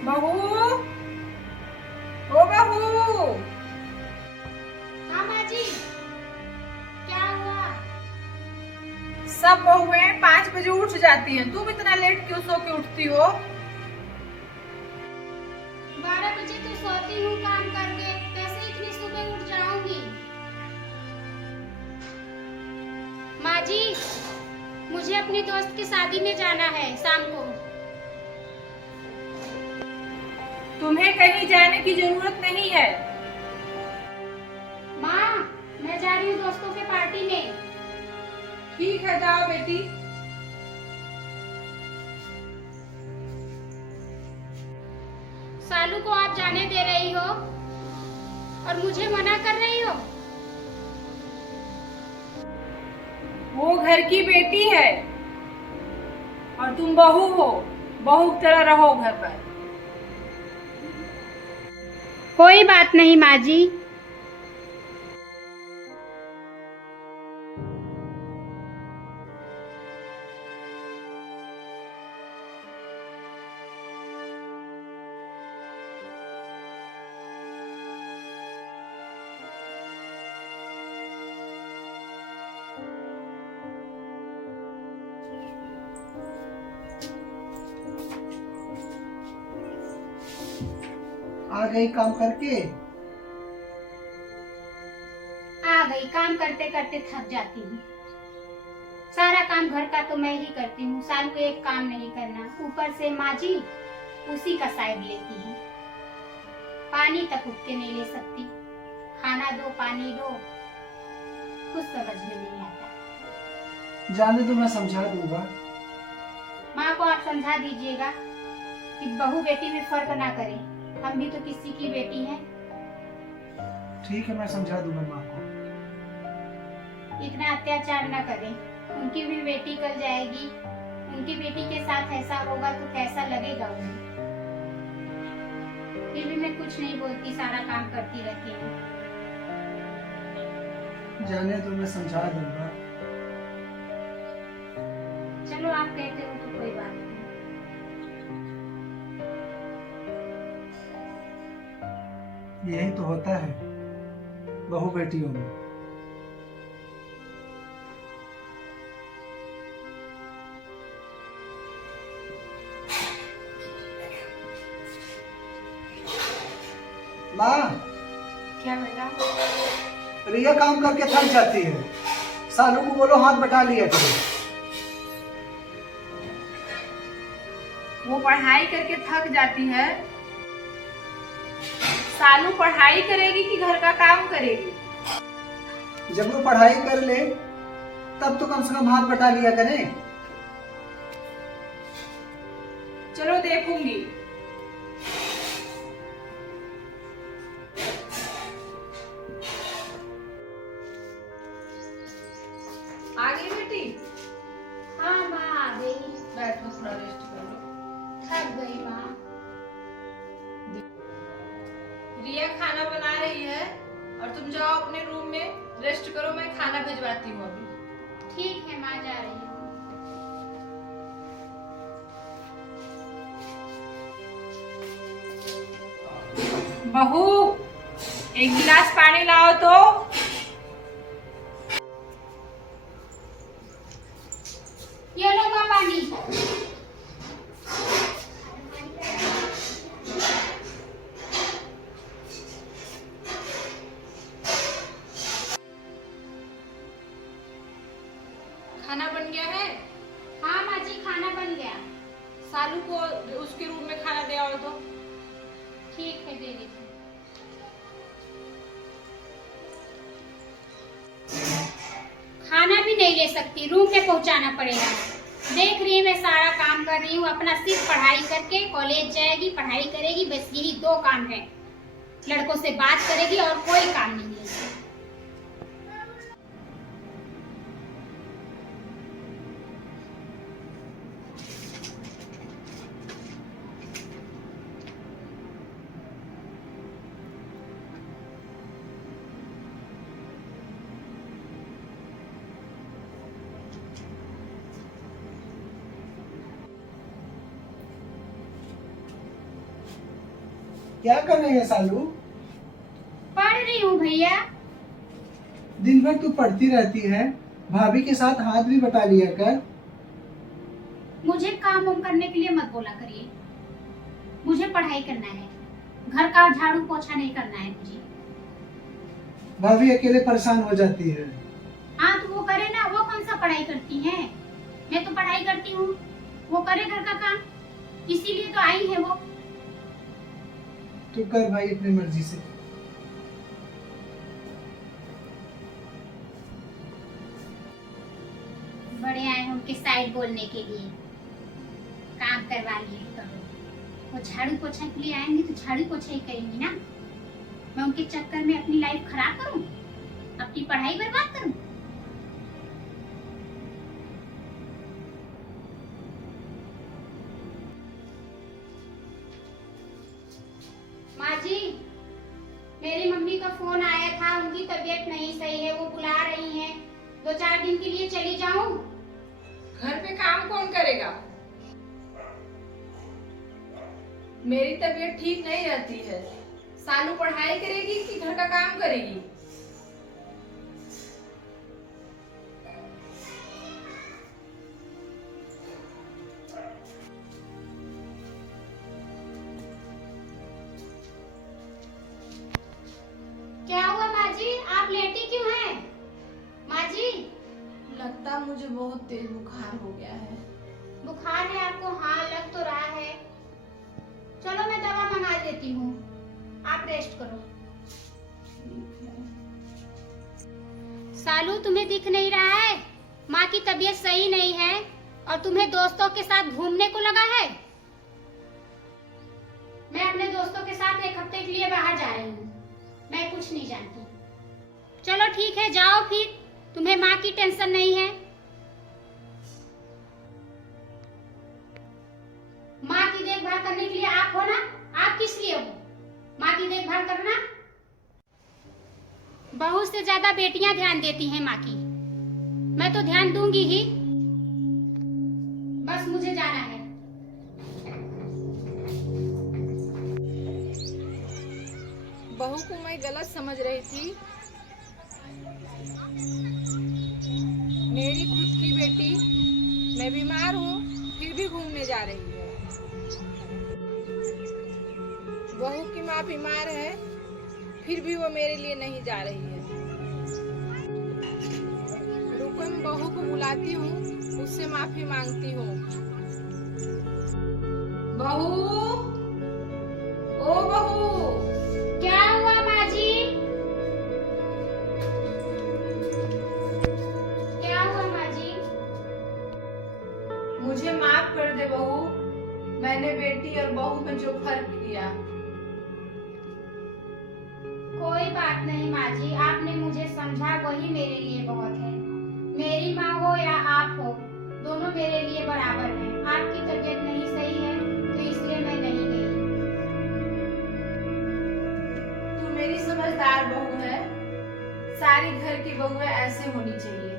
बहू, ओ बहू। हाँ माँ जी, क्या हुआ? सब बहुएं 5 बजे उठ जाती हैं, तुम इतना लेट क्यों सो के उठती हो? 12 बजे तो सोती हूँ काम करके, कैसे इतनी सुबह उठ जाऊंगी? माँ जी, मुझे अपनी दोस्त की शादी में जाना है शाम को। तुम्हें कहीं जाने की जरूरत नहीं है। माँ, मैं जा रही हूँ दोस्तों के पार्टी में। ठीक है, जाओ बेटी। सालू को आप जाने दे रही हो और मुझे मना कर रही हो। वो घर की बेटी है और तुम बहू हो। बहू की तरह रहो घर पर। कोई बात नहीं माँ जी। आ गई काम करके। आ गई, काम करते करते थक जाती हूँ। सारा काम घर का तो मैं ही करती हूँ, सालू एक काम नहीं करना, ऊपर से माँ जी उसी का साइड लेती है। पानी तक उठ के नहीं ले सकती। खाना दो, पानी दो, कुछ समझ में नहीं आता। जाने दो, मैं समझा दूंगा। माँ को आप समझा दीजिएगा कि बहू बेटी में फर्क ना करें, हम भी तो किसी की बेटी हैं। ठीक है, मैं समझा दूंगा माँ को। इतना अत्याचार न करें, उनकी भी बेटी कल जाएगी, उनकी बेटी के साथ ऐसा होगा तो कैसा लगेगा उन्हें। फिर भी मैं कुछ नहीं बोलती, सारा काम करती रहती हूँ। जाने दो, मैं समझा दूंगा। चलो आप कहते हो तो कोई बात नहीं। यही तो होता है बहू बेटियों में। माँ, क्या बेटा? रिया काम करके थक जाती है, सालू को बोलो हाथ बटा लिया करो। वो पढ़ाई करके थक जाती है। सालू पढ़ाई करेगी कि घर का काम करेगी? जब वो पढ़ाई कर ले तब तो कम से कम हाथ बटा लिया करें। चलो देखूंगी। आ गई बेटी? हाँ माँ, आ गई। बैठो, थोड़ा रेस्ट कर लो। थक गई माँ। रिया खाना बना रही है और तुम जाओ अपने रूम में रेस्ट करो, मैं खाना भिजवाती हूँ अभी। ठीक है माँ, जा रही हूँ। बहू, एक गिलास पानी लाओ तो। ये लो माँ पानी। खाना बन गया है? हाँ माँ जी, खाना बन गया। सालू को उसके रूम में खाना दे आओ तो। ठीक है, दे देती हूँ। खाना भी नहीं ले सकती, रूम में पहुंचाना पड़ेगा। देख रही है मैं सारा काम कर रही हूँ, अपना सिर्फ पढ़ाई करके कॉलेज जाएगी, पढ़ाई करेगी, बस यही 2 काम है। लड़कों से बात करेगी और कोई काम नहीं है। क्या कर रही है सालू? पढ़ रही हूँ भैया। दिन भर तू पढ़ती रहती है, भाभी के साथ हाथ भी बटा लिया कर। मुझे काम वाम करने के लिए मत बोला करिए, मुझे पढ़ाई करना है, घर का झाड़ू पोछा नहीं करना है मुझे। भाभी अकेले परेशान हो जाती है। हाँ तो वो करे ना, वो कौन सा पढ़ाई करती है, मैं तो पढ़ाई करती हूँ, वो करे घर का काम, इसीलिए तो आई है वो। तू कर भाई अपनी मर्जी से। बड़े आए हैं उनके साइड बोलने के लिए, काम करवा लिए करो। वो झाड़ू पोछा के लिए आएंगे तो झाड़ू पोछा ही करेंगी ना, मैं उनके चक्कर में अपनी लाइफ खराब करूं, अपनी पढ़ाई बर्बाद करूं। माँ जी, मेरी मम्मी का फोन आया था, उनकी तबीयत नहीं सही है, वो बुला रही हैं, 2-4 दिन के लिए चली जाऊं? घर पे काम कौन करेगा? मेरी तबीयत ठीक नहीं रहती है। सानू पढ़ाई करेगी कि घर का काम करेगी? क्या हुआ माँ जी, आप लेटी क्यों हैं? माँ जी, लगता मुझे बहुत तेज बुखार हो गया है। बुखार है आपको? हाँ लग तो रहा है। चलो मैं दवा मंगा देती हूँ, आप रेस्ट करो। सालू तुम्हें दिख नहीं रहा है, माँ की तबीयत सही नहीं है और तुम्हें दोस्तों के साथ घूमने को लगा है। मैं अपने दोस्तों के साथ 1 हफ्ते के लिए बाहर जा रही हूँ, मैं कुछ नहीं जानती। चलो ठीक है, जाओ फिर, तुम्हें माँ की टेंशन नहीं है। माँ की देखभाल करने के लिए आप हो ना, आप किस लिए हो माँ की देखभाल करना? बहू से ज्यादा बेटियां ध्यान देती हैं माँ की, मैं तो ध्यान दूंगी ही। बस मुझे जाना है। बहू को मैं गलत समझ रही थी। मेरी खुद की बेटी, मैं बीमार हूँ फिर भी घूमने जा रही है। बहू की माँ बीमार है फिर भी वो मेरे लिए नहीं जा रही है। रुको, मैं बहू को बुलाती हूँ, उससे माफी मांगती हूँ। बहू, ओ बहू। क्या हुआ माँ जी? क्या हुआ माँ जी? मुझे माफ कर दे बहू, मैंने बेटी और बहू में जो फर्क किया। कोई बात नहीं माँ जी, आपने मुझे समझा वही मेरे लिए बहुत है। मेरी माँ हो या आप हो, दोनों मेरे लिए बराबर हैं। आपकी तबीयत नहीं सही है तो इसलिए मैं नहीं गई। तू मेरी समझदार बहू है, सारी घर की बहुएं ऐसे होनी चाहिए।